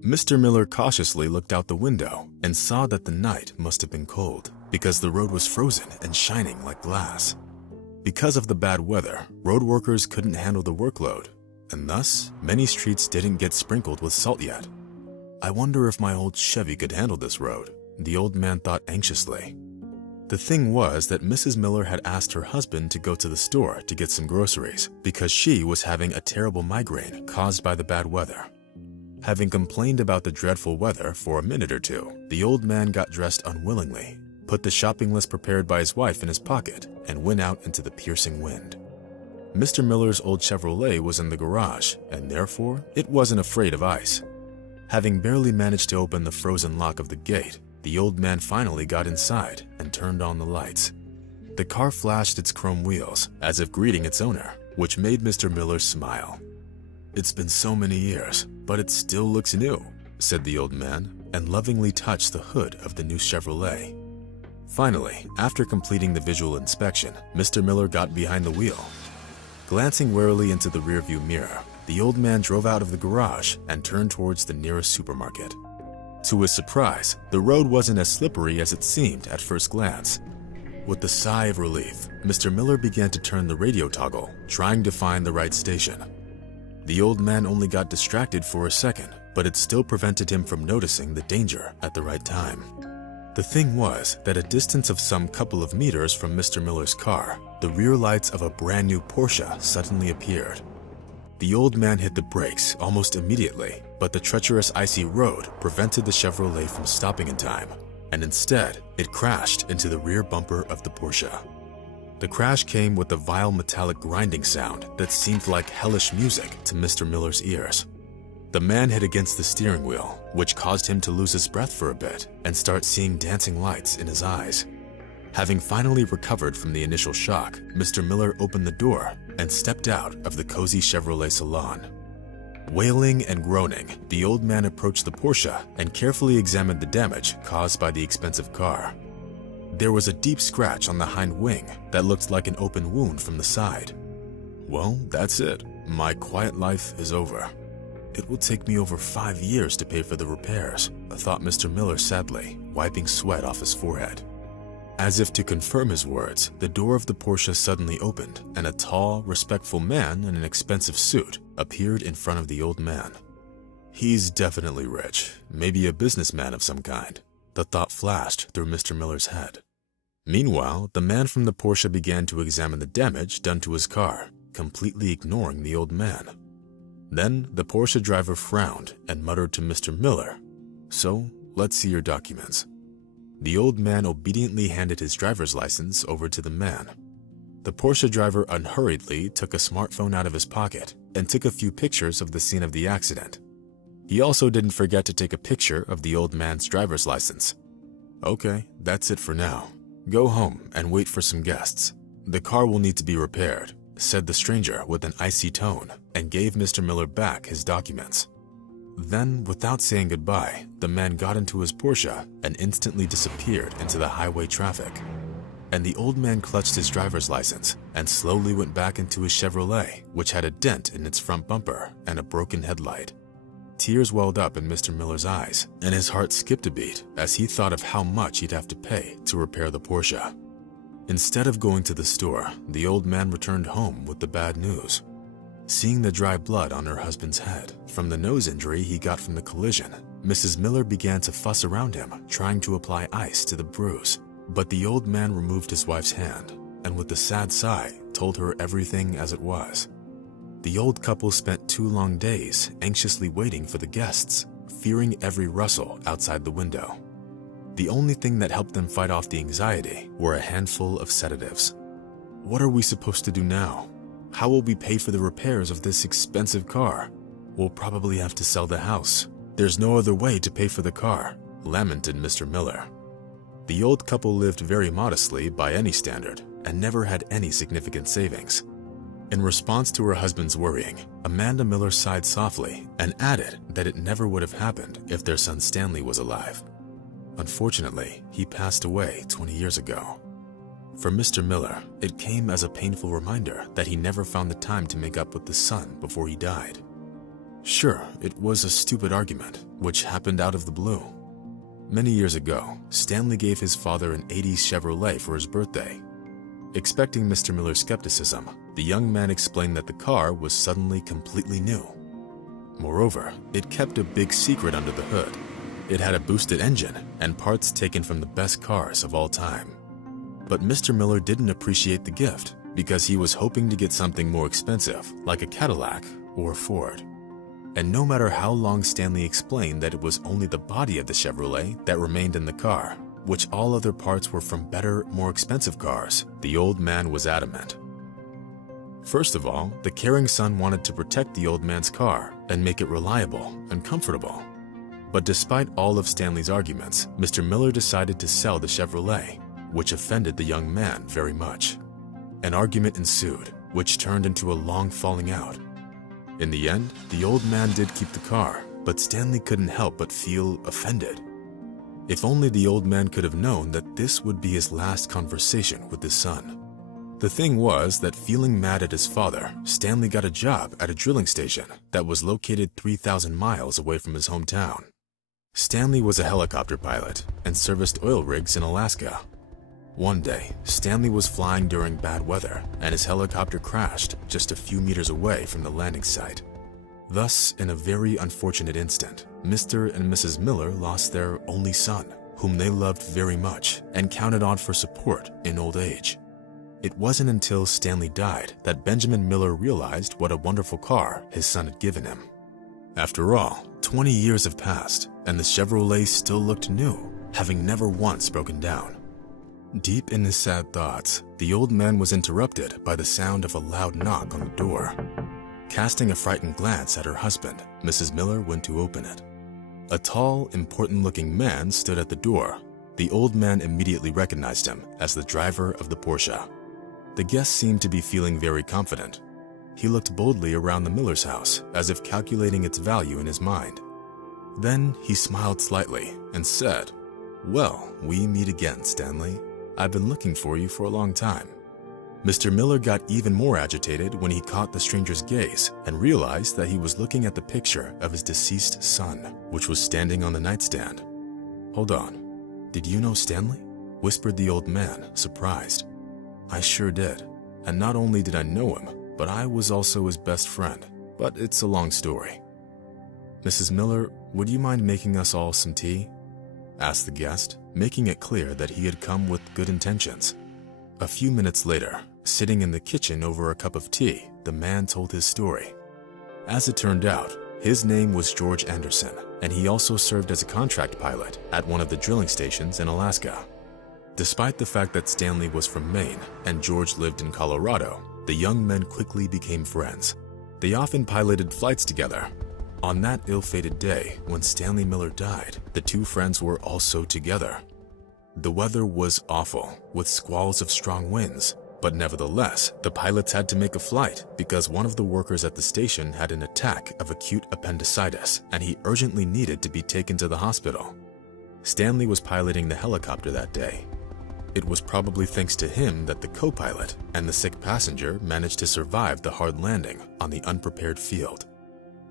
Mr. Miller cautiously looked out the window and saw that the night must have been cold because the road was frozen and shining like glass. Because of the bad weather, road workers couldn't handle the workload, and thus, many streets didn't get sprinkled with salt yet. I wonder if my old Chevy could handle this road, the old man thought anxiously. The thing was that Mrs. Miller had asked her husband to go to the store to get some groceries because she was having a terrible migraine caused by the bad weather. Having complained about the dreadful weather for a minute or two, the old man got dressed unwillingly, put the shopping list prepared by his wife in his pocket, and went out into the piercing wind. Mr. Miller's old Chevrolet was in the garage, and therefore, it wasn't afraid of ice. Having barely managed to open the frozen lock of the gate, the old man finally got inside and turned on the lights. The car flashed its chrome wheels, as if greeting its owner, which made Mr. Miller smile. "It's been so many years, but it still looks new," said the old man, and lovingly touched the hood of the new Chevrolet. Finally, after completing the visual inspection, Mr. Miller got behind the wheel. Glancing warily into the rearview mirror, the old man drove out of the garage and turned towards the nearest supermarket. To his surprise, the road wasn't as slippery as it seemed at first glance. With a sigh of relief, Mr. Miller began to turn the radio toggle, trying to find the right station. The old man only got distracted for a second, but it still prevented him from noticing the danger at the right time. The thing was that at a distance of some couple of meters from Mr. Miller's car, the rear lights of a brand new Porsche suddenly appeared. The old man hit the brakes almost immediately, but the treacherous icy road prevented the Chevrolet from stopping in time, and instead, it crashed into the rear bumper of the Porsche. The crash came with a vile metallic grinding sound that seemed like hellish music to Mr. Miller's ears. The man hit against the steering wheel, which caused him to lose his breath for a bit and start seeing dancing lights in his eyes. Having finally recovered from the initial shock, Mr. Miller opened the door and stepped out of the cozy Chevrolet salon. Wailing and groaning, the old man approached the Porsche and carefully examined the damage caused by the expensive car. There was a deep scratch on the hind wing that looked like an open wound from the side. "Well, that's it. My quiet life is over. It will take me over 5 years to pay for the repairs," thought Mr. Miller sadly, wiping sweat off his forehead. As if to confirm his words, the door of the Porsche suddenly opened, and a tall, respectful man in an expensive suit appeared in front of the old man. "He's definitely rich, maybe a businessman of some kind," the thought flashed through Mr. Miller's head. Meanwhile, the man from the Porsche began to examine the damage done to his car, completely ignoring the old man. Then, the Porsche driver frowned and muttered to Mr. Miller, "So, let's see your documents." The old man obediently handed his driver's license over to the man. The Porsche driver unhurriedly took a smartphone out of his pocket and took a few pictures of the scene of the accident. He also didn't forget to take a picture of the old man's driver's license. "Okay, that's it for now. Go home and wait for some guests. The car will need to be repaired," said the stranger with an icy tone, and gave Mr. Miller back his documents. Then, without saying goodbye, the man got into his Porsche and instantly disappeared into the highway traffic. And the old man clutched his driver's license and slowly went back into his Chevrolet, which had a dent in its front bumper and a broken headlight. Tears welled up in Mr. Miller's eyes, and his heart skipped a beat as he thought of how much he'd have to pay to repair the Porsche. Instead of going to the store, the old man returned home with the bad news. Seeing the dry blood on her husband's head from the nose injury he got from the collision, Mrs. Miller began to fuss around him, trying to apply ice to the bruise. But the old man removed his wife's hand, and with a sad sigh, told her everything as it was. The old couple spent 2 long days anxiously waiting for the guests, fearing every rustle outside the window. The only thing that helped them fight off the anxiety were a handful of sedatives. What are we supposed to do now? How will we pay for the repairs of this expensive car? We'll probably have to sell the house. There's no other way to pay for the car, lamented Mr. Miller. The old couple lived very modestly by any standard and never had any significant savings. In response to her husband's worrying, Amanda Miller sighed softly and added that it never would have happened if their son Stanley was alive. Unfortunately, he passed away 20 years ago. For Mr. Miller, it came as a painful reminder that he never found the time to make up with the son before he died. Sure, it was a stupid argument, which happened out of the blue. Many years ago, Stanley gave his father an '80s Chevrolet for his birthday. Expecting Mr. Miller's skepticism, the young man explained that the car was suddenly completely new. Moreover, it kept a big secret under the hood. It had a boosted engine and parts taken from the best cars of all time. But Mr. Miller didn't appreciate the gift because he was hoping to get something more expensive, like a Cadillac or a Ford. And no matter how long Stanley explained that it was only the body of the Chevrolet that remained in the car, which all other parts were from better, more expensive cars, the old man was adamant. First of all, the caring son wanted to protect the old man's car and make it reliable and comfortable. But despite all of Stanley's arguments, Mr. Miller decided to sell the Chevrolet, which offended the young man very much. An argument ensued, which turned into a long falling out. In the end, the old man did keep the car, but Stanley couldn't help but feel offended. If only the old man could have known that this would be his last conversation with his son. The thing was that feeling mad at his father, Stanley got a job at a drilling station that was located 3,000 miles away from his hometown. Stanley was a helicopter pilot and serviced oil rigs in Alaska. One day, Stanley was flying during bad weather and his helicopter crashed just a few meters away from the landing site. Thus, in a very unfortunate instant, Mr. and Mrs. Miller lost their only son, whom they loved very much and counted on for support in old age. It wasn't until Stanley died that Benjamin Miller realized what a wonderful car his son had given him. After all, 20 years have passed, and the Chevrolet still looked new, having never once broken down. Deep in his sad thoughts, the old man was interrupted by the sound of a loud knock on the door. Casting a frightened glance at her husband, Mrs. Miller went to open it. A tall, important-looking man stood at the door. The old man immediately recognized him as the driver of the Porsche. The guest seemed to be feeling very confident. He looked boldly around the Miller's house, as if calculating its value in his mind. Then he smiled slightly and said, "Well, we meet again, Stanley. I've been looking for you for a long time." Mr. Miller got even more agitated when he caught the stranger's gaze and realized that he was looking at the picture of his deceased son, which was standing on the nightstand. "Hold on. Did you know Stanley?" whispered the old man, surprised. "I sure did. And not only did I know him, but I was also his best friend. But it's a long story." "Mrs. Miller, would you mind making us all some tea?" asked the guest, making it clear that he had come with good intentions. A few minutes later, sitting in the kitchen over a cup of tea, the man told his story. As it turned out, his name was George Anderson, and he also served as a contract pilot at one of the drilling stations in Alaska. Despite the fact that Stanley was from Maine and George lived in Colorado, the young men quickly became friends. They often piloted flights together. On that ill-fated day, when Stanley Miller died, the two friends were also together. The weather was awful, with squalls of strong winds, but nevertheless, the pilots had to make a flight because one of the workers at the station had an attack of acute appendicitis and he urgently needed to be taken to the hospital. Stanley was piloting the helicopter that day. It was probably thanks to him that the co-pilot and the sick passenger managed to survive the hard landing on the unprepared field.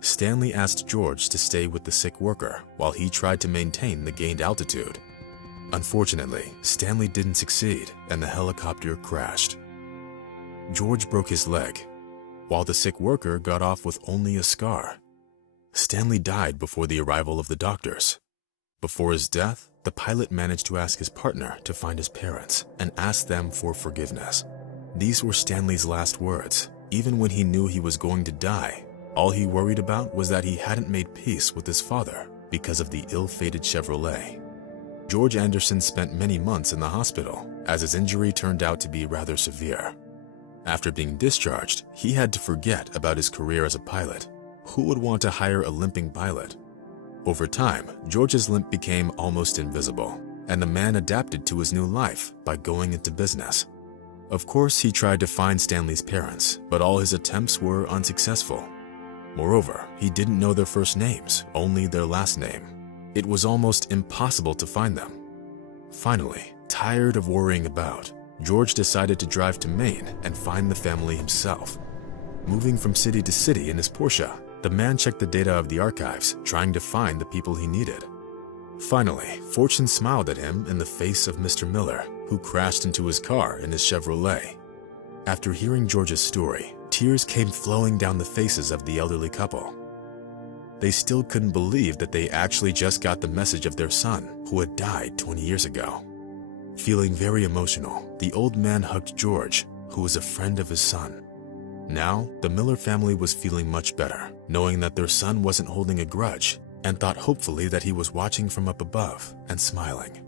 Stanley asked George to stay with the sick worker while he tried to maintain the gained altitude. Unfortunately, Stanley didn't succeed and the helicopter crashed. George broke his leg, while the sick worker got off with only a scar. Stanley died before the arrival of the doctors. Before his death, the pilot managed to ask his partner to find his parents and ask them for forgiveness. These were Stanley's last words. Even when he knew he was going to die, all he worried about was that he hadn't made peace with his father because of the ill-fated Chevrolet. George Anderson spent many months in the hospital, as his injury turned out to be rather severe. After being discharged, he had to forget about his career as a pilot. Who would want to hire a limping pilot? Over time, George's limp became almost invisible, and the man adapted to his new life by going into business. Of course, he tried to find Stanley's parents, but all his attempts were unsuccessful. Moreover, he didn't know their first names, only their last name. It was almost impossible to find them. Finally, tired of worrying about, George decided to drive to Maine and find the family himself. Moving from city to city in his Porsche, The man checked the data of the archives, trying to find the people he needed. Finally, fortune smiled at him in the face of Mr. Miller, who crashed into his car in his Chevrolet. After hearing George's story, tears came flowing down the faces of the elderly couple. They still couldn't believe that they actually just got the message of their son, who had died 20 years ago. Feeling very emotional, the old man hugged George, who was a friend of his son. Now, the Miller family was feeling much better, knowing that their son wasn't holding a grudge, and thought hopefully that he was watching from up above and smiling.